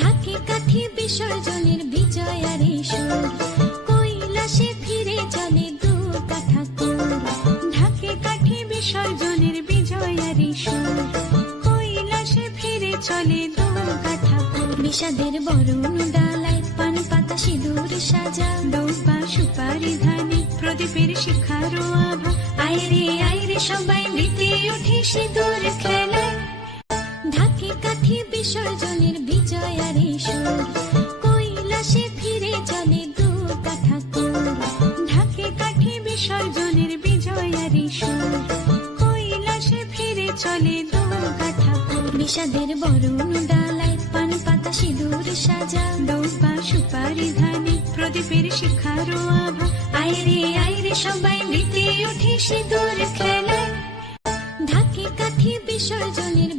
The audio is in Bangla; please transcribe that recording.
ঢাকে কাঠি বিসর্জনের বিজয়ারে সুর, কৈলাসে ফিরে চলে দু কাঠা কুর। ঢাকে কাঠি বিসর্জনের বিজয়ারে সুর, কৈলাসে ফিরে চলে দু কাঠা কুর। বিষাদের বরণ ডালায় পান পাতা সিঁদুর সাজা, দৌপা সুপারি ধানে প্রদীপের শিখারো আভা। আইরে সবাই মেতে উঠে সিঁদুর খেলায়। ঢাকে কাঠি বিসর্জনের বিজয়ারে সুর, কৈলাসে ফিরে চলে দু কাঠা কুর। ঢাকে কাঠি বিসর্জনের বিজয়ারে সুর, কৈলাসে ফিরে চলে দু কাঠা কুর। বিষাদের বরণ ডালায় পান পাতা সিঁদুর সাজা, দৌপা সুপারি ধানে প্রদীপের শিখারো আভা। আইরে সবাই মেতে উঠে সিঁদুর খেলায়। ঢাকে কাঠি বিসর্জনের